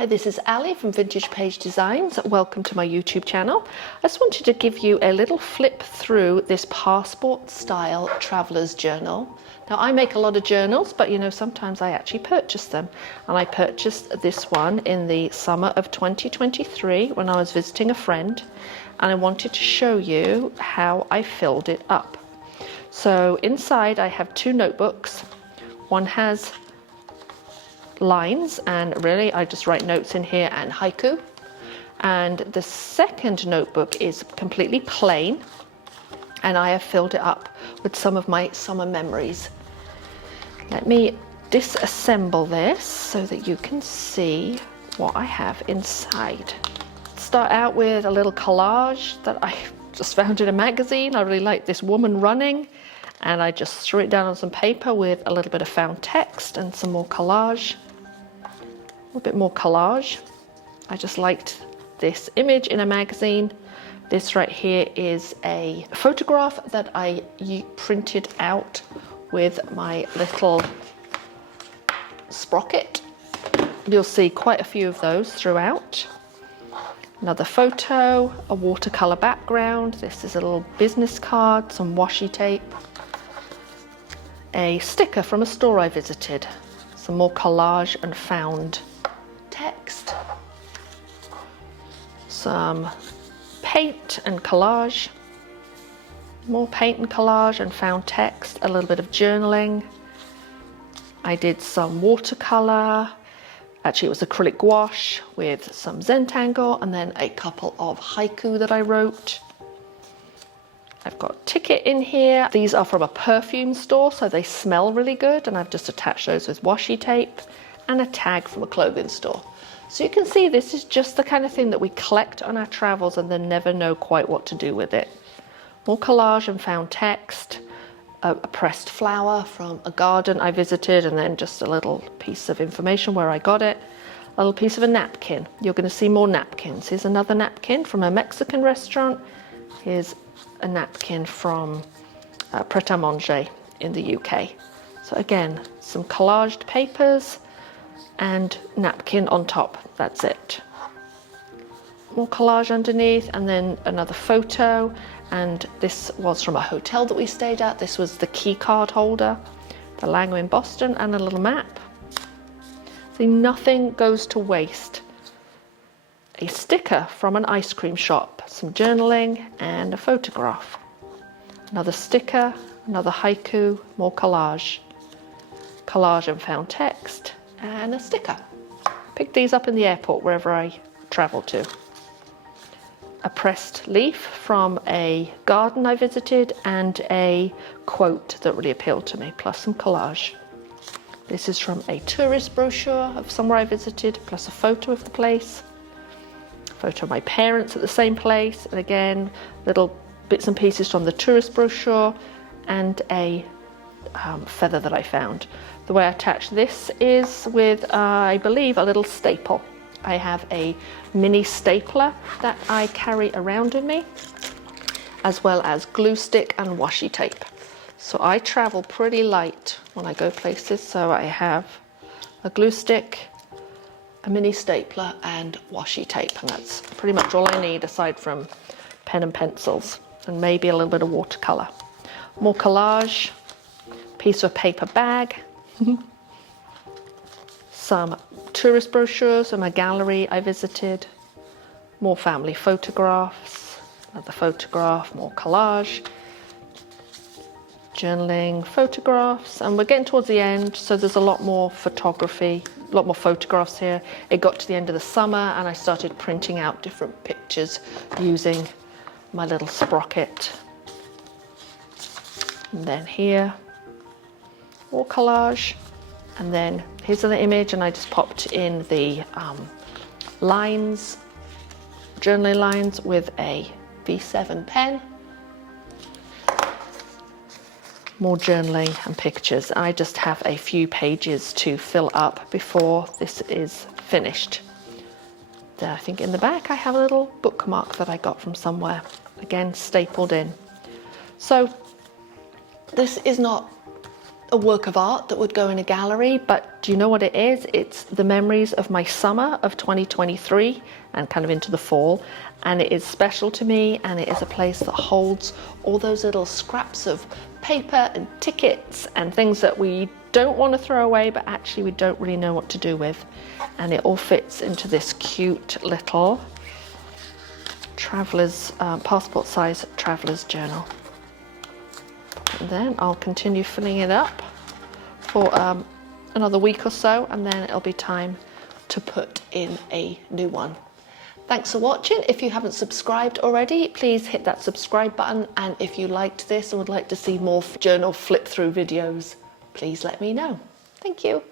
Hi, this is Ali from Vintage Page Designs. Welcome to my YouTube channel. I just wanted to give you a little flip through this passport style traveler's journal. Now I make a lot of journals, but you know, sometimes I actually purchase them. And I purchased this one in the summer of 2023 when I was visiting a friend, and I wanted to show you how I filled it up. So inside I have two notebooks. One has lines, and really I just write notes in here and haiku. And the second notebook is completely plain, and I have filled it up with some of my summer memories. Let me disassemble this so that you can see what I have inside. Start out with a little collage that I just found in a magazine. I really like this woman running, and I just threw it down on some paper with a little bit of found text and some more collage. A little bit more collage. I just liked this image in a magazine. This right here is a photograph that I printed out with my little sprocket. You'll see quite a few of those throughout. Another photo, a watercolor background. This is a little business card, some washi tape. A sticker from a store I visited. Some more collage and found text, some paint and collage, more paint and collage and found text, a little bit of journaling. I did some watercolor, actually it was acrylic gouache with some Zentangle, and then a couple of haiku that I wrote. I've got a ticket in here. These are from a perfume store, so they smell really good, and I've just attached those with washi tape, and a tag from a clothing store. So you can see this is just the kind of thing that we collect on our travels and then never know quite what to do with it. More collage and found text, a pressed flower from a garden I visited, and then just a little piece of information where I got it. A little piece of a napkin. You're going to see more napkins. Here's another napkin from a Mexican restaurant. Here's a napkin from Pret a Manger in the UK. So again, some collaged papers and napkin on top. That's it. More collage underneath, and then another photo. And this was from a hotel that we stayed at. This was the key card holder, the Lango in Boston, and a little map. See, nothing goes to waste. A sticker from an ice cream shop, some journaling, and a photograph. Another sticker, another haiku, more collage. Collage and found text, and a sticker. Picked these up in the airport wherever I travel to. A pressed leaf from a garden I visited, and a quote that really appealed to me, plus some collage. This is from a tourist brochure of somewhere I visited, plus a photo of the place. Photo of my parents at the same place, and again little bits and pieces from the tourist brochure, and a feather that I found. The way I attach this is with I believe a little staple. I have a mini stapler that I carry around with me, as well as glue stick and washi tape. So I travel pretty light when I go places, so I have a glue stick, a mini stapler, and washi tape, and that's pretty much all I need aside from pen and pencils, and maybe a little bit of watercolor. More collage, piece of paper bag, some tourist brochures from a gallery I visited, more family photographs, another photograph, more collage, journaling, photographs, and we're getting towards the end, so there's a lot more photography, a lot more photographs here. It got to the end of the summer and I started printing out different pictures using my little sprocket. And then here, more collage, and then here's an image, and I just popped in the lines, journaling lines, with a V7 pen. More journaling and pictures. I just have a few pages to fill up before this is finished. Then I think in the back I have a little bookmark that I got from somewhere, again stapled in. So this is not a work of art that would go in a gallery, but do you know what it is? It's the memories of my summer of 2023 and kind of into the fall, and it is special to me, and it is a place that holds all those little scraps of paper and tickets and things that we don't want to throw away, but actually we don't really know what to do with. And it all fits into this cute little traveler's, passport size traveler's journal. And then I'll continue filling it up for another week or so, and then it'll be time to put in a new one. Thanks for watching. If you haven't subscribed already, please hit that subscribe button, and if you liked this and would like to see more journal flip through videos, please let me know. Thank you.